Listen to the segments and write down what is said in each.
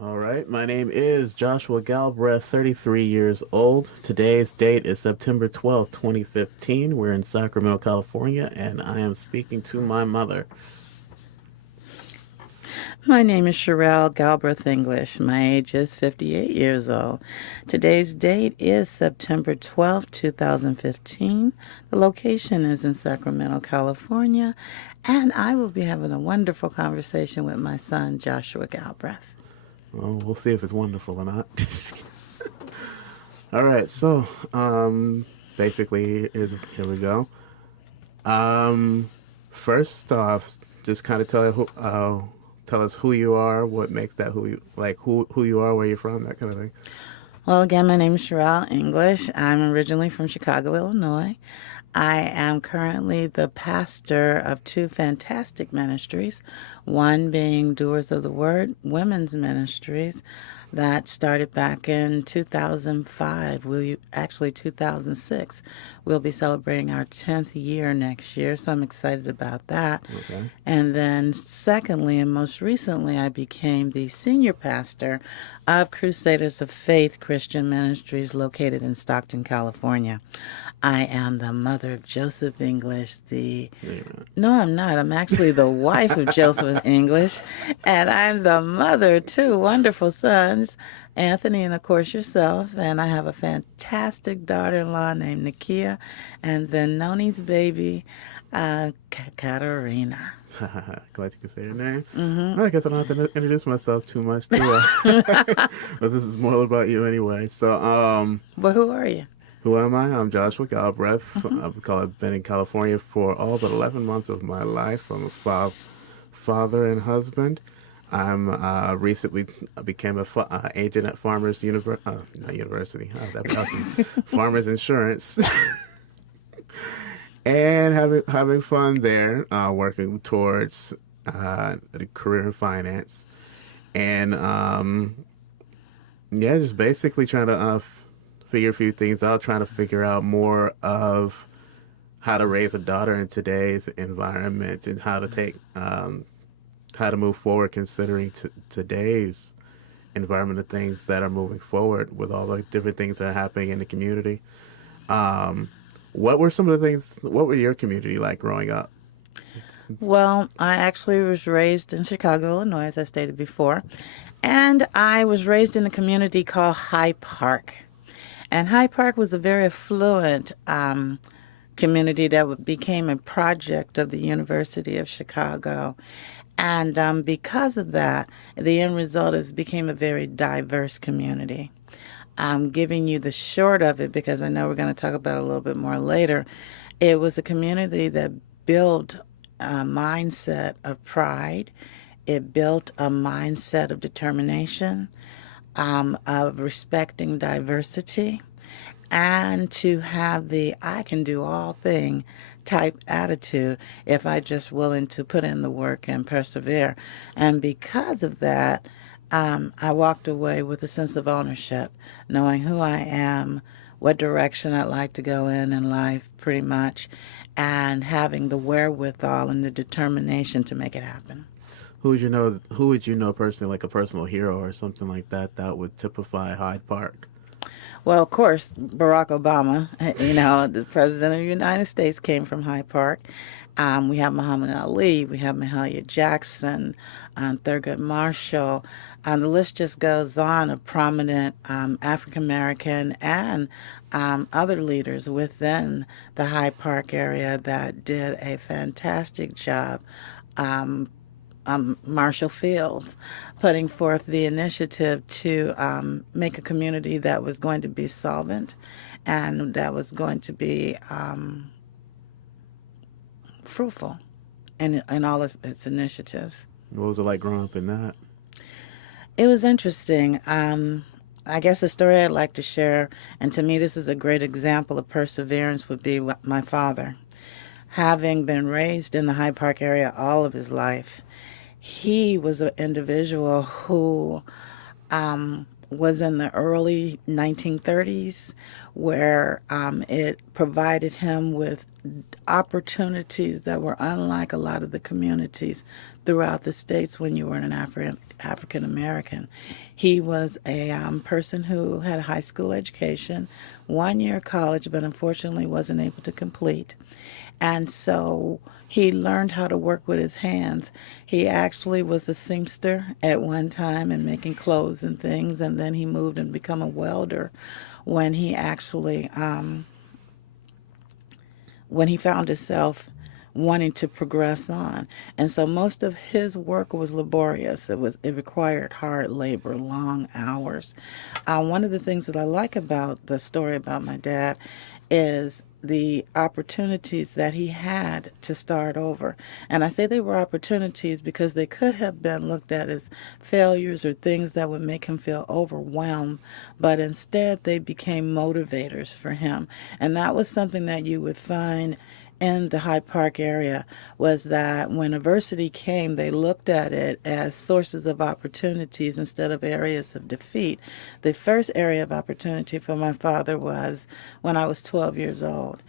All right, my name is Joshua Galbreath, 33 years old. Today's date is September 12th, 2015. We're in Sacramento, California, and I am speaking to my mother. My name is Cheryll Galbreath-English. My age is 58 years old. Today's date is September 12th, 2015. The location is in Sacramento, California, and I will be having a wonderful conversation with my son, Joshua Galbraith. Well, we'll see if it's wonderful or not. All right, so basically, here we go. First off, just kind of tell us who you are, what makes that who you are, where you're from, that kind of thing. Well, again, my name is Cheryll English. I'm originally from Chicago, Illinois. I am currently the pastor of two fantastic ministries, one being Doers of the Word Women's Ministries that started back in 2005. Actually 2006. We'll be celebrating our 10th year next year, so I'm excited about that. Okay. And then secondly and most recently, I became the senior pastor of Crusaders of Faith Christian Ministries located in Stockton, California. I am the mother of Joseph English, the No, you're not. no, I'm not. I'm actually the wife of Joseph English, and I'm the mother of two wonderful sons, Anthony and, of course, yourself. And I have a fantastic daughter-in-law named Nakia, and then Noni's baby, Katarina. Glad you could say your name. I guess I don't have to introduce myself too much, do I? But this is more about you anyway. So, But who are you? who am I? I'm Joshua Galbraith. I've been in California for all but 11 months of my life. I'm a father and husband. I'm recently became a agent at not University. That sounds Farmers Insurance, and having fun there, working towards a career in finance, and yeah, just basically trying to figure a few things out, trying to figure out more of how to raise a daughter in today's environment and how to move forward considering today's environment of things that are moving forward with all the different things that are happening in the community. What were some of the things? What were your community like growing up? Well, I actually was raised in Chicago, Illinois, as I stated before, and I was raised in a community called High Park. And High Park was a very affluent community that became a project of the University of Chicago. And because of that, the end result is became a very diverse community. I'm giving you the short of it because I know we're going to talk about it a little bit more later. It was a community that built a mindset of pride. It built a mindset of determination, of respecting diversity, and to have the I can do all thing type attitude if I just willing to put in the work and persevere. And because of that, I walked away with a sense of ownership, knowing who I am, what direction I'd like to go in life, pretty much, and having the wherewithal and the determination to make it happen. Who would you know? Who would you know personally, like a personal hero or something like that, that would typify Hyde Park? Well, of course, Barack Obama, the president of the United States came from Hyde Park. We have Muhammad Ali, we have Mahalia Jackson, Thurgood Marshall. The list just goes on of prominent African American and other leaders within the Hyde Park area that did a fantastic job. Marshall Fields, putting forth the initiative to make a community that was going to be solvent and that was going to be fruitful in all of its initiatives. What was it like growing up in that? It was interesting. I guess the story I'd like to share, and to me this is a great example of perseverance, would be my father. Having been raised in the Hyde Park area all of his life, he was an individual who was in the early 1930s, where it provided him with opportunities that were unlike a lot of the communities throughout the states when you were an African American. He was a person who had a high school education, 1 year college, but unfortunately wasn't able to complete. And so he learned how to work with his hands. He actually was a seamster at one time and making clothes and things, and then he moved and become a welder when he actually when he found himself wanting to progress on. And so most of his work was laborious. It required hard labor, long hours. One of the things that I like about the story about my dad is the opportunities that he had to start over. And I say they were opportunities because they could have been looked at as failures or things that would make him feel overwhelmed, but instead they became motivators for him. And that was something that you would find in the Hyde Park area, was that when adversity came, they looked at it as sources of opportunities instead of areas of defeat. The first area of opportunity for my father was when I was 12 years old.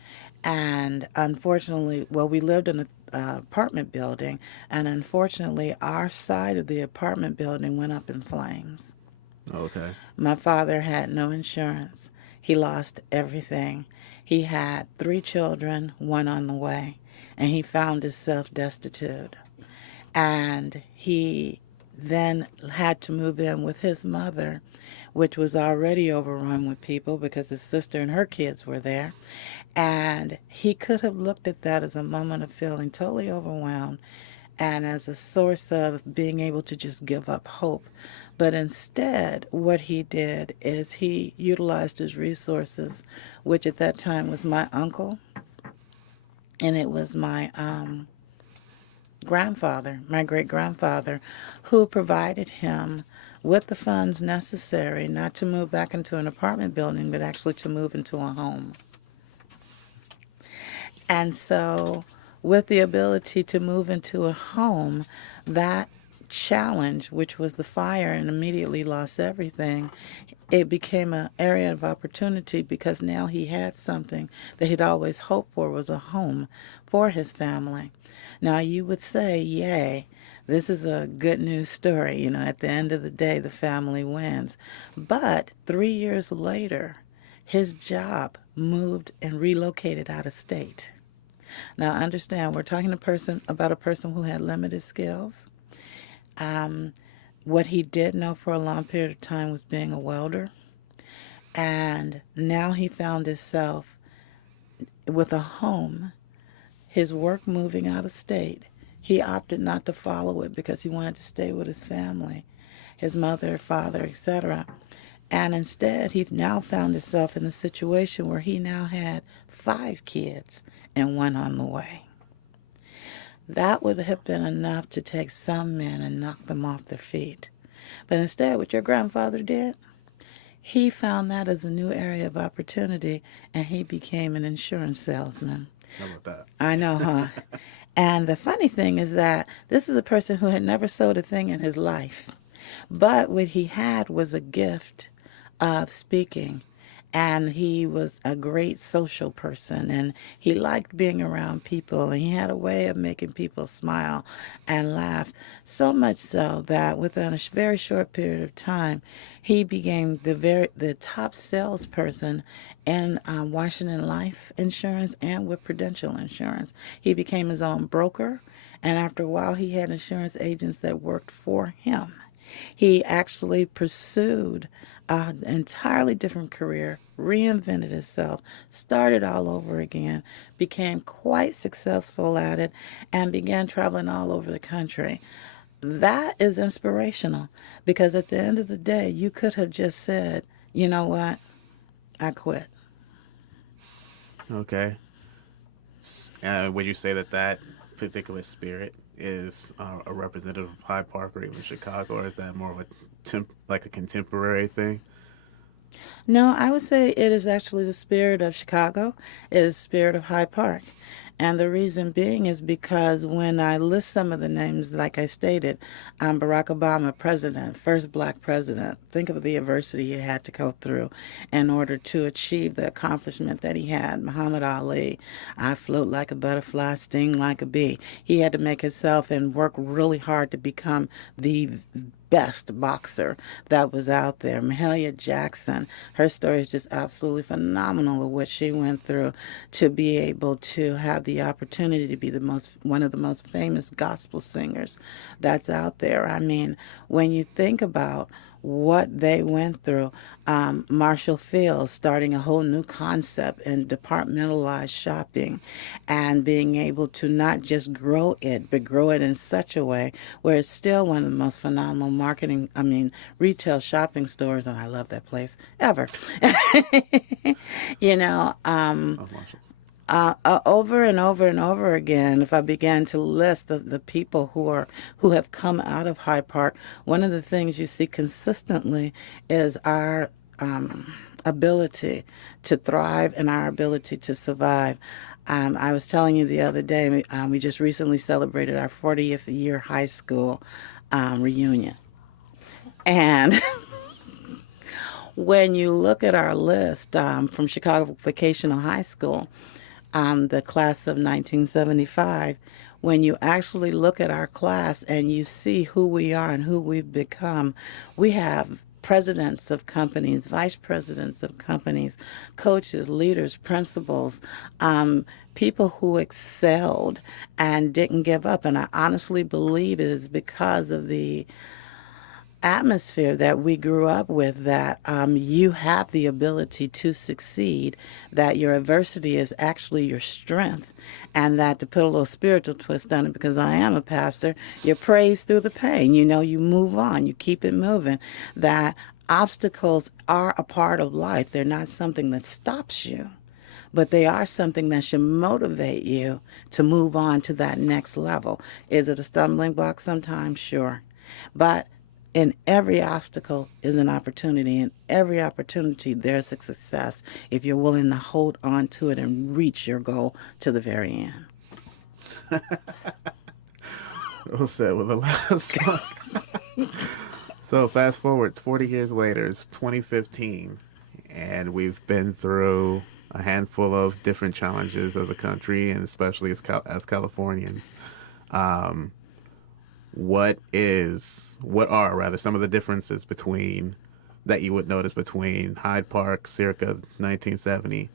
And unfortunately, well, we lived in an apartment building, and unfortunately, our side of the apartment building went up in flames. Okay. My father had no insurance. He lost everything. He had 3 children, one on the way, and he found himself destitute. And he then had to move in with his mother, which was already overrun with people because his sister and her kids were there. And he could have looked at that as a moment of feeling totally overwhelmed and as a source of being able to just give up hope. But instead, what he did is he utilized his resources, which at that time was my uncle, and it was my grandfather, my great grandfather, who provided him with the funds necessary not to move back into an apartment building, but actually to move into a home. And so, with the ability to move into a home, that challenge, which was the fire and immediately lost everything, it became an area of opportunity because now he had something that he'd always hoped for, was a home for his family. Now, you would say, yay, this is a good news story. You know, at the end of the day, the family wins. But 3 years later, his job moved and relocated out of state. Now, understand, we're talking about a person who had limited skills. Um, what he did know for a long period of time was being a welder. And now he found himself with a home, his work moving out of state. He opted not to follow it because he wanted to stay with his family, his mother, father, etc. And instead, he now found himself in a situation where he now had 5 kids and one on the way. That would have been enough to take some men and knock them off their feet. But instead, what your grandfather did, he found that as a new area of opportunity, and he became an insurance salesman. How about that? I know, huh? And the funny thing is that this is a person who had never sold a thing in his life. But what he had was a gift of speaking. And he was a great social person, and he liked being around people, and he had a way of making people smile and laugh. So much so that within a very short period of time, he became the top salesperson in Washington Life Insurance and with Prudential Insurance. He became his own broker, and after a while, he had insurance agents that worked for him. He actually pursued an entirely different career, reinvented himself, started all over again, became quite successful at it, and began traveling all over the country. That is inspirational because at the end of the day, you could have just said, you know what, I quit. Okay. Would you say that that particular spirit is a representative of Hyde Park or even Chicago, or is that more of a like a contemporary thing? No, I would say it is actually the spirit of Chicago, it is the spirit of Hyde Park. And the reason being is because when I list some of the names, like I stated, Barack Obama, president, first black president, think of the adversity he had to go through in order to achieve the accomplishment that he had. Muhammad Ali, I float like a butterfly, sting like a bee. He had to make himself and work really hard to become the best boxer that was out there. Mahalia Jackson, her story is just absolutely phenomenal of what she went through to be able to have the opportunity to be one of the most famous gospel singers that's out there. I mean, when you think about what they went through. Marshall Fields starting a whole new concept in departmentalized shopping and being able to not just grow it, but grow it in such a way where it's still one of the most phenomenal retail shopping stores, and I love that place, ever. you know, um, Of Marshall's. Over and over and over again, if I began to list the people who have come out of Hyde Park, one of the things you see consistently is our ability to thrive and our ability to survive. I was telling you the other day, we just recently celebrated our 40th year high school reunion. And when you look at our list from Chicago Vocational High School, the class of 1975, when you actually look at our class and you see who we are and who we've become, we have presidents of companies, vice presidents of companies, coaches, leaders, principals, people who excelled and didn't give up. And I honestly believe it is because of the atmosphere that we grew up with that you have the ability to succeed, that your adversity is actually your strength, and that, to put a little spiritual twist on it, because I am a pastor, you praise through the pain. You move on, you keep it moving, that obstacles are a part of life. They're not something that stops you, but they are something that should motivate you to move on to that next level. Is it a stumbling block sometimes? Sure. But in every obstacle is an opportunity. In every opportunity, there's a success if you're willing to hold on to it and reach your goal to the very end. We'll say with the last one. So fast forward 40 years later, it's 2015, and we've been through a handful of different challenges as a country, and especially as Californians. Um, what are rather some of the differences between that you would notice between Hyde Park circa 1970,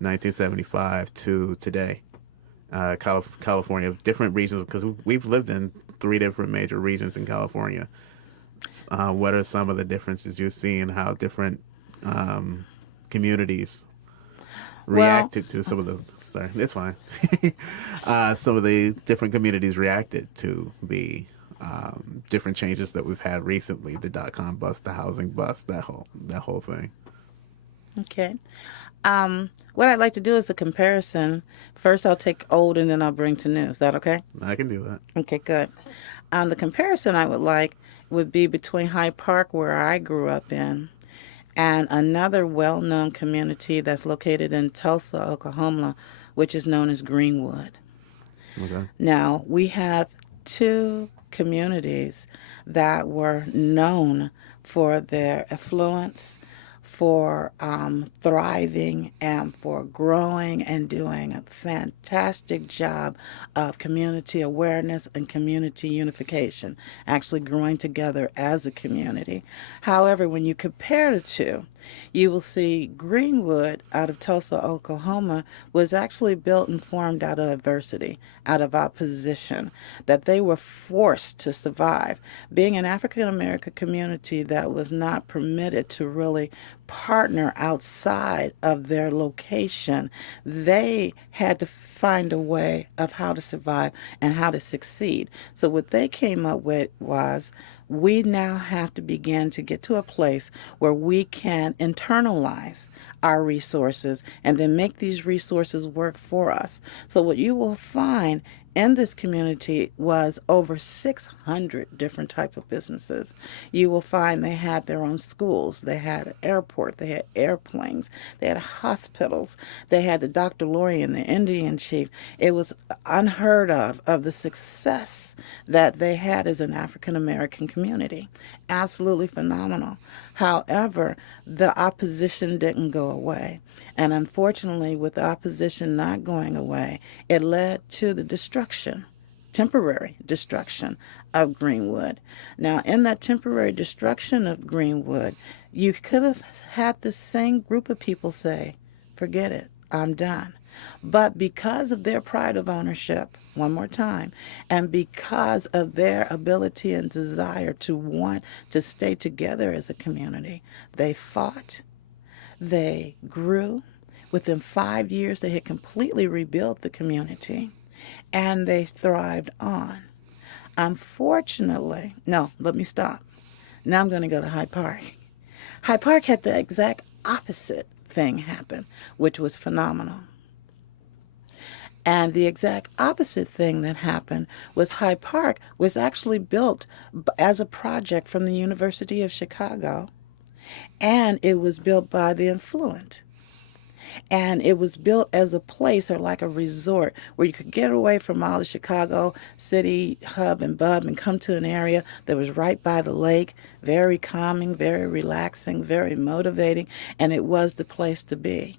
1975 to today? California, different regions, because we've lived in three different major regions in California. What are some of the differences you see in how different communities Well, reacted to some of the sorry, it's fine. Some of the different communities reacted to the different changes that we've had recently, the .com bust, the housing bust, that whole thing. okay. What I'd like to do is a comparison. First, I'll take old and then I'll bring to new. Is that okay? I can do that. Okay, good. The comparison I would like would be between Hyde Park, where I grew up in, and another well-known community that's located in Tulsa, Oklahoma, which is known as Greenwood. Okay. Now, we have two communities that were known for their affluence, for thriving, and for growing and doing a fantastic job of community awareness and community unification, actually growing together as a community. However, when you compare the two, you will see Greenwood out of Tulsa, Oklahoma, was actually built and formed out of adversity, out of opposition, that they were forced to survive. Being an African American community that was not permitted to really partner outside of their location, they had to find a way of how to survive and how to succeed. So what they came up with was we now have to begin to get to a place where we can internalize our resources and then make these resources work for us. So what you will find in this community was over 600 different type of businesses. You will find they had their own schools, they had an airport, they had airplanes, they had hospitals, they had the Dr. Lorian, the Indian chief. It was unheard of the success that they had as an African American community. Absolutely phenomenal. However, the opposition didn't go away. And unfortunately, with the opposition not going away, it led to the destruction, temporary destruction of Greenwood. Now, in that temporary destruction of Greenwood, you could have had the same group of people say, forget it, I'm done. But because of their pride of ownership, one more time, and because of their ability and desire to want to stay together as a community, they fought, they grew. Within 5 years, they had completely rebuilt the community, and they thrived on. Unfortunately, no, let me stop. Now I'm going to go to Hyde Park. Hyde Park had the exact opposite thing happen, which was phenomenal. And the exact opposite thing that happened was Hyde Park was actually built as a project from the University of Chicago, and it was built by the affluent. And it was built as a place or like a resort where you could get away from all the Chicago city hub and bub and come to an area that was right by the lake, very calming, very relaxing, very motivating, and it was the place to be.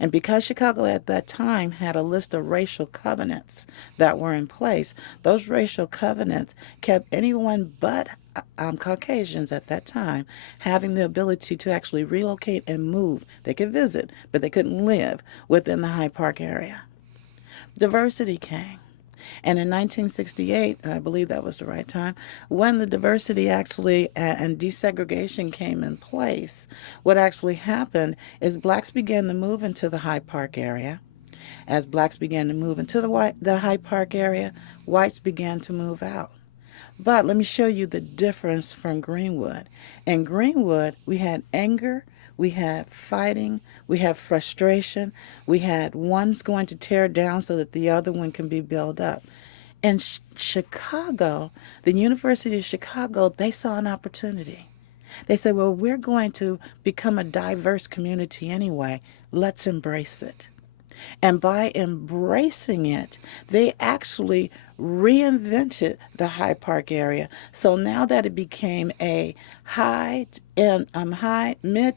And because Chicago at that time had a list of racial covenants that were in place, those racial covenants kept anyone but Caucasians at that time having the ability to actually relocate and move. They could visit, but they couldn't live within the Hyde Park area. Diversity came. And in 1968, I believe that was the right time, when the diversity actually and desegregation came in place, what actually happened is blacks began to move into the Hyde Park area. As blacks began to move into the Hyde Park area, whites began to move out. But let me show you the difference from Greenwood. In Greenwood, we had anger, we had fighting, we had frustration, we had one's going to tear down so that the other one can be built up. In Chicago, the University of Chicago, they saw an opportunity. They said, well, we're going to become a diverse community anyway. Let's embrace it. And by embracing it, they actually reinvented the Hyde Park area. So now that it became a mid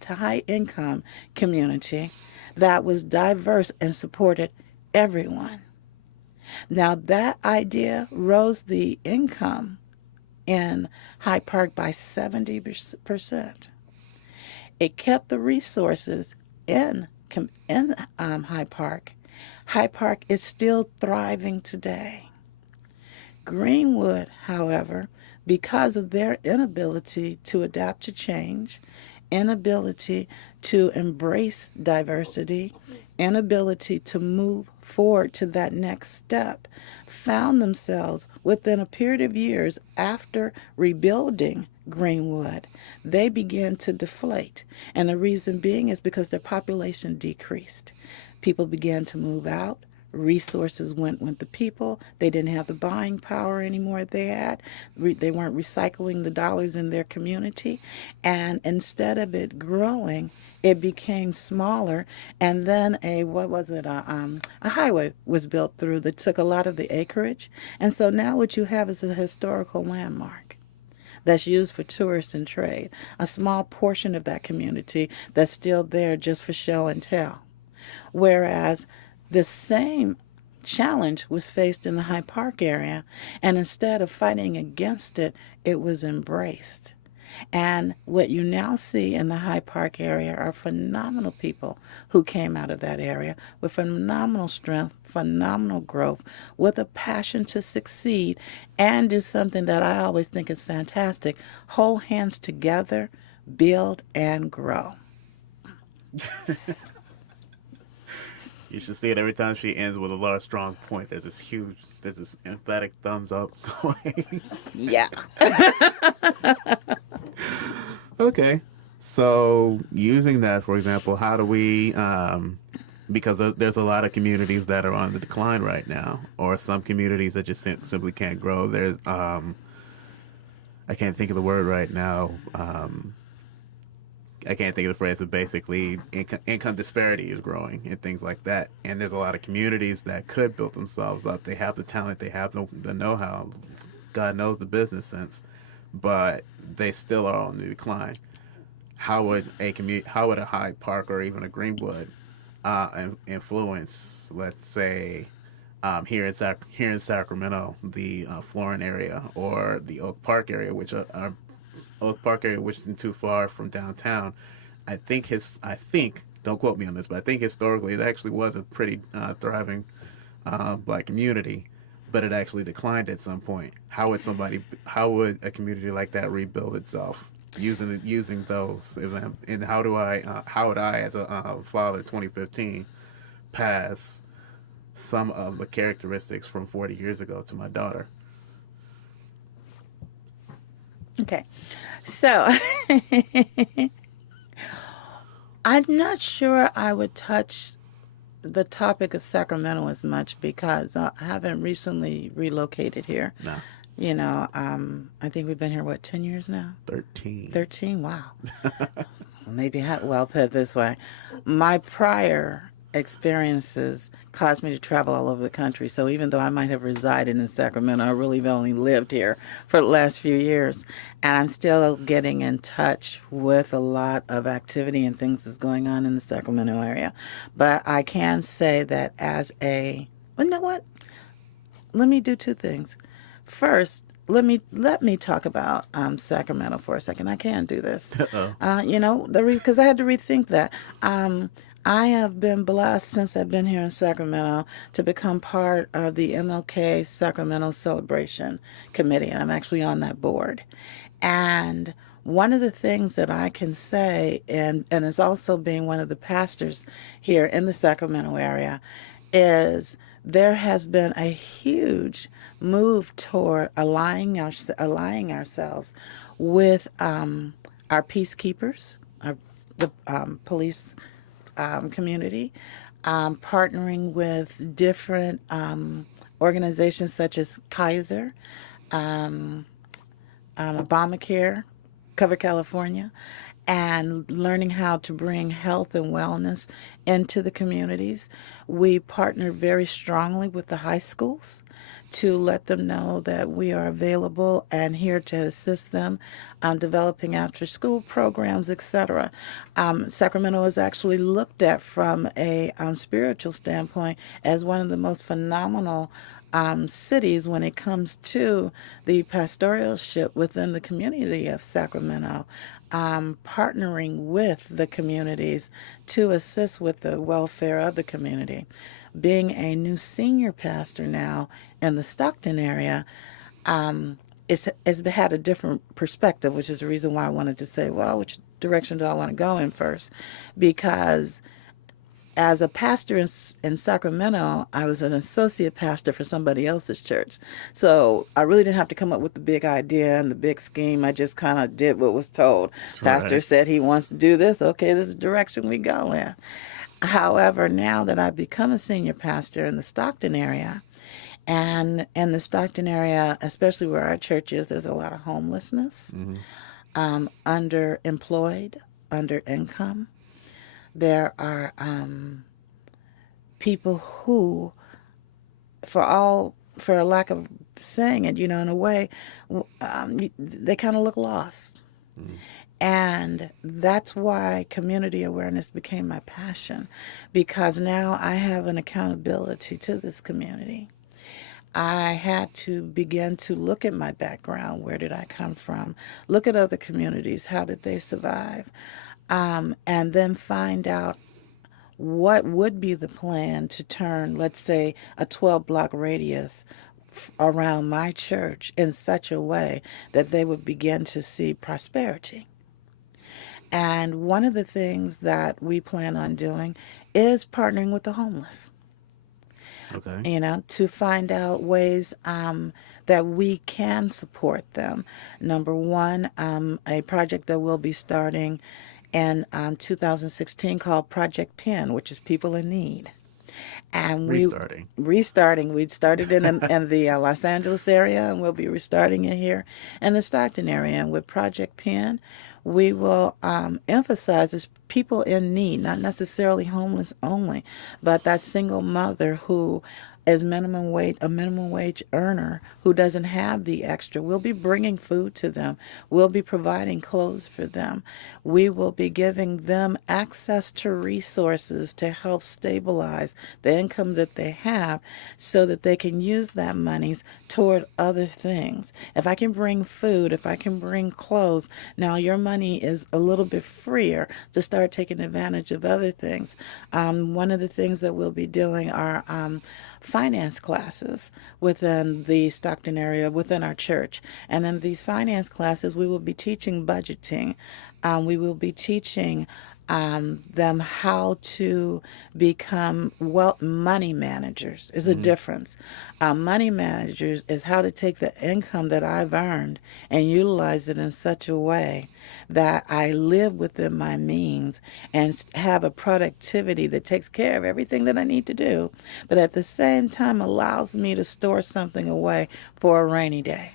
to high income community that was diverse and supported everyone. Now that idea rose the income in Hyde Park by 70%. It kept the resources in Hyde Park. Hyde Park is still thriving today. Greenwood, however, because of their inability to adapt to change, inability to embrace diversity, inability to move forward to that next step, found themselves within a period of years after rebuilding Greenwood, they began to deflate. And the reason being is because their population decreased. People began to move out. Resources went with the people. They didn't have the buying power anymore they had. They weren't recycling the dollars in their community. And instead of it growing, it became smaller. And then a highway was built through that took a lot of the acreage. And so now what you have is a historical landmark that's used for tourists and trade, a small portion of that community that's still there just for show and tell. Whereas the same challenge was faced in the Hyde Park area, and instead of fighting against it, it was embraced. And what you now see in the Hyde Park area are phenomenal people who came out of that area with phenomenal strength, phenomenal growth, with a passion to succeed and do something that I always think is fantastic: hold hands together, build, and grow. You should see it every time she ends with a large, strong point. There's this huge There's this emphatic thumbs up going. Yeah. Okay. So using that, for example, how do we, because there's a lot of communities that are on the decline right now, or some communities that just simply can't grow. There's, I can't think of the word right now. I can't think of the phrase, but basically income disparity is growing and things like that. And there's a lot of communities that could build themselves up. They have the talent, they have the know-how, God knows the business sense, but they still are on the decline. How would a Hyde Park or even a Greenwood influence, let's say, here in Sacramento, the Florin area or the Oak Park area, Oak Park area, which isn't too far from downtown. I think, don't quote me on this, but I think historically it actually was a pretty thriving black community, but it actually declined at some point. How would a community like that rebuild itself using those events? And how would I, as a father, 2015, pass some of the characteristics from 40 years ago to my daughter? Okay. So I'm not sure I would touch the topic of Sacramento as much because I haven't recently relocated here. No, I think we've been here, 10 years now? 13. 13? Wow. Well, put it this way. My prior experiences caused me to travel all over the country. So even though I might have resided in Sacramento, I really have only lived here for the last few years. And I'm still getting in touch with a lot of activity and things that's going on in the Sacramento area. But I can say that well, you know what? Let me do two things. First, let me talk about Sacramento for a second. I can do this. Because I had to rethink that. I have been blessed since I've been here in Sacramento to become part of the MLK Sacramento Celebration Committee, and I'm actually on that board. And one of the things that I can say, and is also being one of the pastors here in the Sacramento area, is there has been a huge move toward aligning ourselves with our peacekeepers, the police community, partnering with different organizations such as Kaiser, Obamacare, Cover California, and learning how to bring health and wellness into the communities. We partner very strongly with the high schools to let them know that we are available and here to assist them developing after school programs, etc. Sacramento is actually looked at from a spiritual standpoint as one of the most phenomenal cities when it comes to the pastoralship within the community of Sacramento, partnering with the communities to assist with the welfare of the community. Being a new senior pastor now in the Stockton area, it's had a different perspective, which is the reason why I wanted to say, well, which direction do I want to go in first? Because as a pastor in Sacramento, I was an associate pastor for somebody else's church. So I really didn't have to come up with the big idea and the big scheme. I just kind of did what was told. Pastor said he wants to do this. Okay, this is the direction we go in. However, now that I've become a senior pastor in the Stockton area, and in the Stockton area, especially where our church is, there's a lot of homelessness, underemployed, under income. There are people who, for a lack of saying it, in a way, they kind of look lost. And that's why community awareness became my passion, because now I have an accountability to this community. I had to begin to look at my background. Where did I come from? Look at other communities. How did they survive? And then find out what would be the plan to turn, let's say, a 12-block radius around my church in such a way that they would begin to see prosperity. And one of the things that we plan on doing is partnering with the homeless. Okay. To find out ways that we can support them. Number one, a project that we'll be starting in 2016 called Project Pen, which is People in Need. And Restarting. we started in the Los Angeles area, and we'll be restarting it here in the Stockton area. And with Project Pen, we will emphasize is people in need, not necessarily homeless only, but that single mother who is a minimum wage earner who doesn't have the extra. We'll be bringing food to them. We'll be providing clothes for them. We will be giving them access to resources to help stabilize the income that they have so that they can use that monies toward other things. If I can bring food, if I can bring clothes, now your money is a little bit freer to start taking advantage of other things. One of the things that we'll be doing are finance classes within the Stockton area, within our church. And in these finance classes, we will be teaching budgeting. We will be teaching them how to become money managers. Is a difference. Money managers is how to take the income that I've earned and utilize it in such a way that I live within my means and have a productivity that takes care of everything that I need to do, but at the same time allows me to store something away for a rainy day.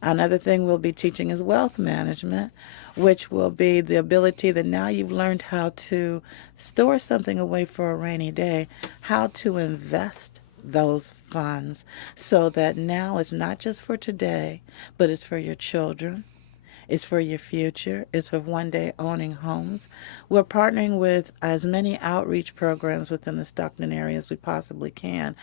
Another thing we'll be teaching is wealth management, which will be the ability that now you've learned how to store something away for a rainy day, how to invest those funds so that now it's not just for today, but it's for your children. It's for your future. It's for one day owning homes. We're partnering with as many outreach programs within the Stockton area as we possibly can.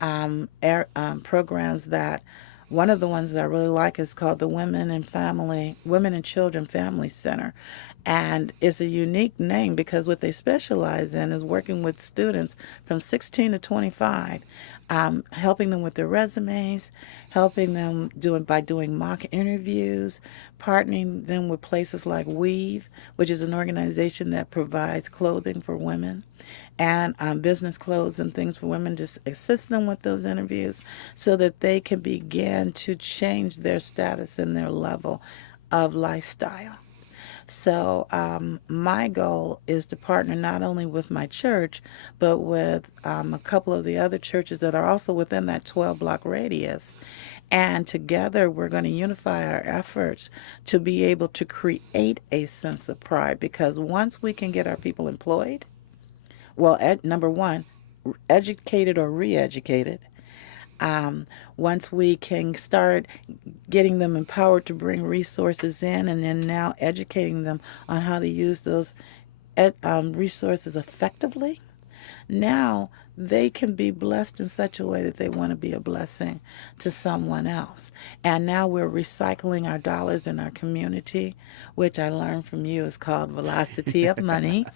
Programs that one of the ones that I really like is called the Women and Children Family Center. And it's a unique name because what they specialize in is working with students from 16 to 25, helping them with their resumes, helping them by doing mock interviews, partnering them with places like Weave, which is an organization that provides clothing for women, and business clothes and things for women, just assist them with those interviews so that they can begin to change their status and their level of lifestyle. So my goal is to partner not only with my church, but with a couple of the other churches that are also within that 12-block radius. And together we're going to unify our efforts to be able to create a sense of pride, because once we can get our people employed, well, number one, educated or re-educated. Once we can start getting them empowered to bring resources in, and then now educating them on how to use those resources effectively, now they can be blessed in such a way that they want to be a blessing to someone else. And now we're recycling our dollars in our community, which I learned from you is called velocity of money.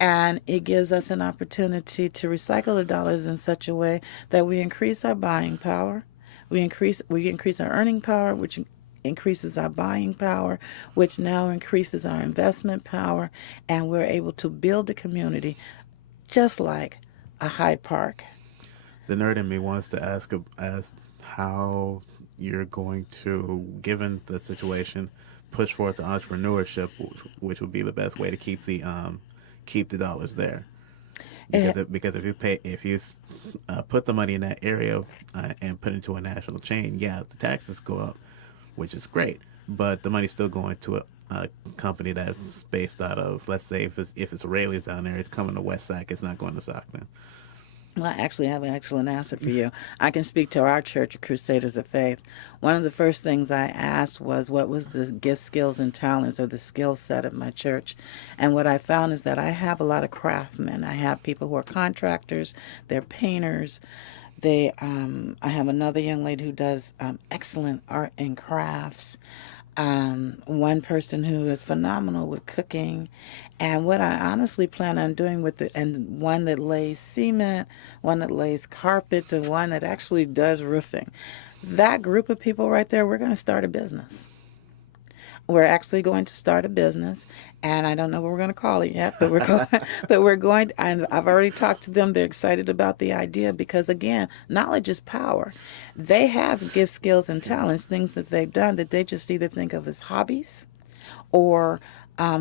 And it gives us an opportunity to recycle the dollars in such a way that we increase our buying power, we increase our earning power, which increases our buying power, which now increases our investment power, and we're able to build a community just like a Hyde Park. The nerd in me wants to ask how you're going to, given the situation, push forth the entrepreneurship, which would be the best way to keep the dollars there. Eh, Because if you put the money in that area and put it into a national chain, yeah, the taxes go up, which is great, but the money's still going to a company that's based out of, let's say, if it's Israelis down there, it's coming to West Sac, it's not going to Stockton. Well, I actually have an excellent answer for you. I can speak to our church of Crusaders of Faith. One of the first things I asked was what was the gifts, skills, and talents, or the skill set of my church. And what I found is that I have a lot of craftsmen. I have people who are contractors, they're painters. I have another young lady who does excellent art and crafts. One person who is phenomenal with cooking, and what I honestly plan on doing and one that lays cement, one that lays carpets, and one that actually does roofing. That group of people right there, we're going to start a business. we're actually going to start a business, and I don't know what we're going to call it yet, but we're going, but we're going. And I've already talked to them. They're excited about the idea because, again, knowledge is power. They have gifts, skills, and talents, things that they've done that they just either think of as hobbies or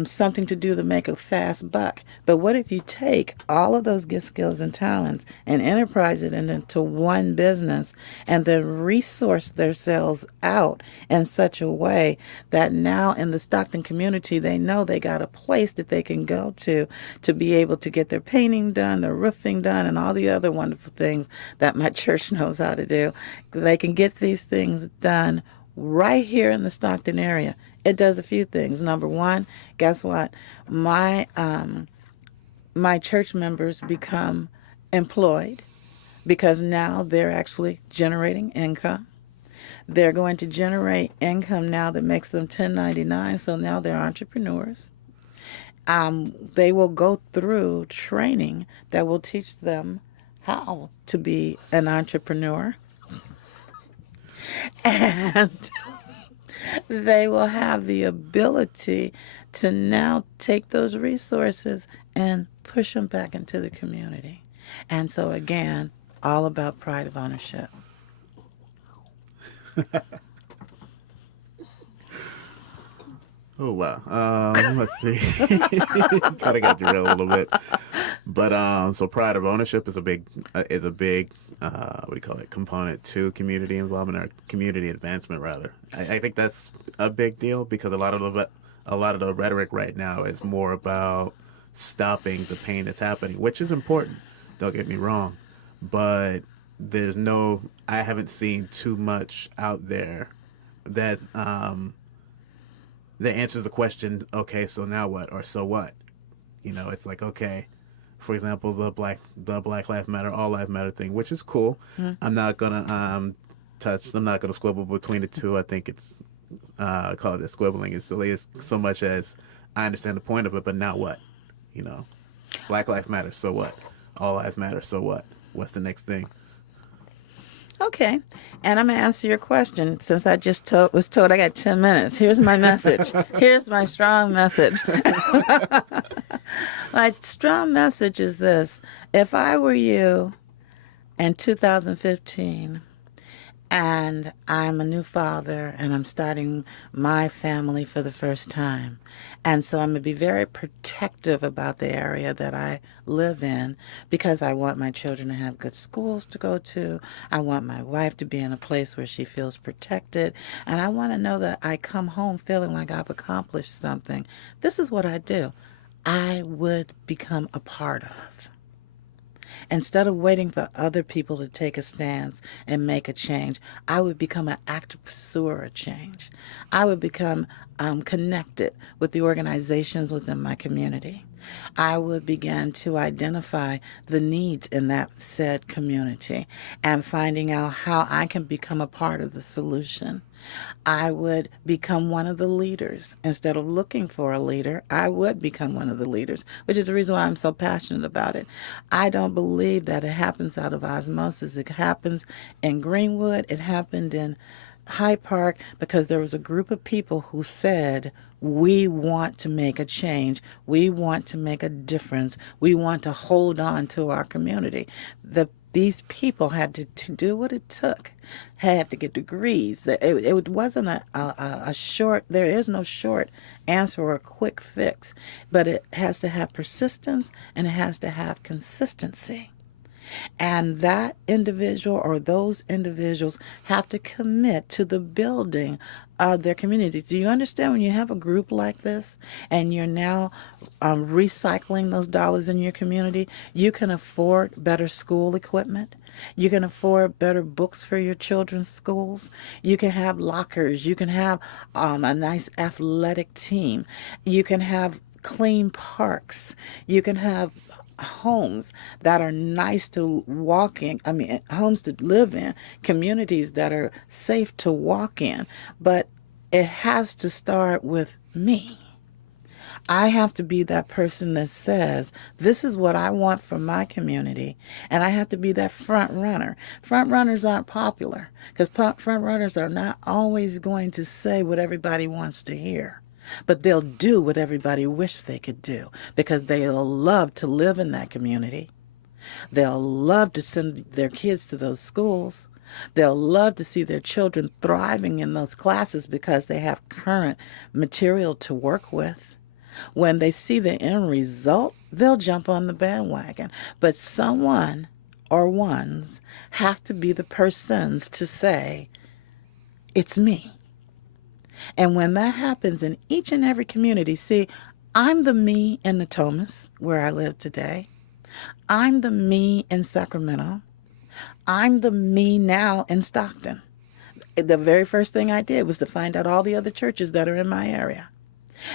something to do to make a fast buck. But what if you take all of those gift skills and talents and enterprise it into one business and then resource themselves out in such a way that now in the Stockton community, they know they got a place that they can go to be able to get their painting done, their roofing done, and all the other wonderful things that my church knows how to do. They can get these things done right here in the Stockton area. It does a few things. Number one, guess what? My church members become employed because now they're actually generating income. They're going to generate income now that makes them 1099, so now they're entrepreneurs. They will go through training that will teach them how to be an entrepreneur. And they will have the ability to now take those resources and push them back into the community. And so, again, all about pride of ownership. Oh wow. Let's see. Kind of got derailed a little bit, but so pride of ownership is a big what do you call it, component to community involvement or community advancement rather. I think that's a big deal because a lot of the rhetoric right now is more about stopping the pain that's happening, which is important. Don't get me wrong, but I haven't seen too much out there that answers the question, okay, so now what, or so what? It's like, okay, for example, the Black Lives Matter, All Lives Matter thing, which is cool. I'm not gonna I'm not gonna squibble between the two. I think it's call it squibbling. It's silly as so much as I understand the point of it, but now what? Black Lives Matter, so what? All Lives Matter, so what? What's the next thing? Okay, and I'm going to answer your question since I just was told I got 10 minutes. Here's my message. Here's my strong message. My strong message is this. If I were you in 2015 and I'm a new father and I'm starting my family for the first time, and so I'm going to be very protective about the area that I live in because I want my children to have good schools to go to. I want my wife to be in a place where she feels protected. And I want to know that I come home feeling like I've accomplished something. This is what I do. I would become a part of. Instead of waiting for other people to take a stance and make a change, I would become an active pursuer of change. I would become connected with the organizations within my community. I would begin to identify the needs in that said community and finding out how I can become a part of the solution. I would become one of the leaders. Instead of looking for a leader, I would become one of the leaders, which is the reason why I'm so passionate about it. I don't believe that it happens out of osmosis. It happens in Greenwood. It happened in Hyde Park because there was a group of people who said, we want to make a change. We want to make a difference. We want to hold on to our community. These people had to do what it took, had to get degrees. It wasn't a short, there is no short answer or a quick fix, but it has to have persistence and it has to have consistency. And that individual or those individuals have to commit to the building of their communities. Do you understand when you have a group like this and you're now recycling those dollars in your community, you can afford better school equipment. You can afford better books for your children's schools. You can have lockers. You can have a nice athletic team. You can have clean parks. You can have homes that are nice to walk in. I mean, homes to live in, communities that are safe to walk in. But it has to start with me. I have to be that person that says, this is what I want from my community. And I have to be that front runner. Front runners aren't popular because front runners are not always going to say what everybody wants to hear. But they'll do what everybody wished they could do because they'll love to live in that community. They'll love to send their kids to those schools. They'll love to see their children thriving in those classes because they have current material to work with. When they see the end result, they'll jump on the bandwagon. But someone or ones have to be the persons to say, it's me. And when that happens in each and every community, see, I'm the me in Natomas, where I live today. I'm the me in Sacramento. I'm the me now in Stockton. The very first thing I did was to find out all the other churches that are in my area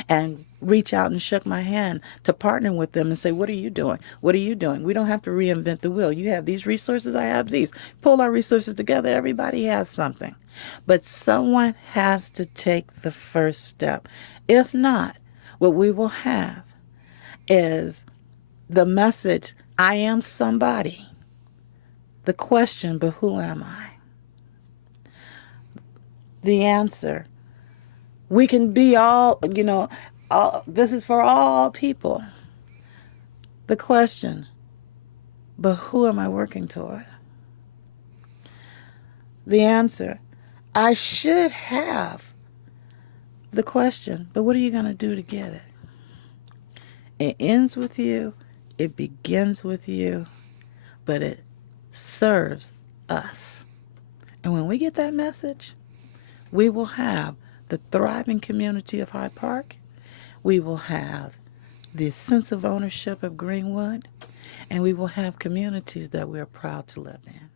and reach out and shook my hand to partner with them and say, what are you doing? What are you doing? We don't have to reinvent the wheel. You have these resources, I have these. Pull our resources together. Everybody has something. But someone has to take the first step. If not, what we will have is the message, I am somebody. The question, but who am I? The answer, we can be all, this is for all people. The question, but who am I working toward? The answer, I should have. The question, but what are you going to do to get it? It ends with you, it begins with you, but it serves us. And when we get that message, we will have the thriving community of Hyde Park. We will have the sense of ownership of Greenwood. And we will have communities that we're proud to live in.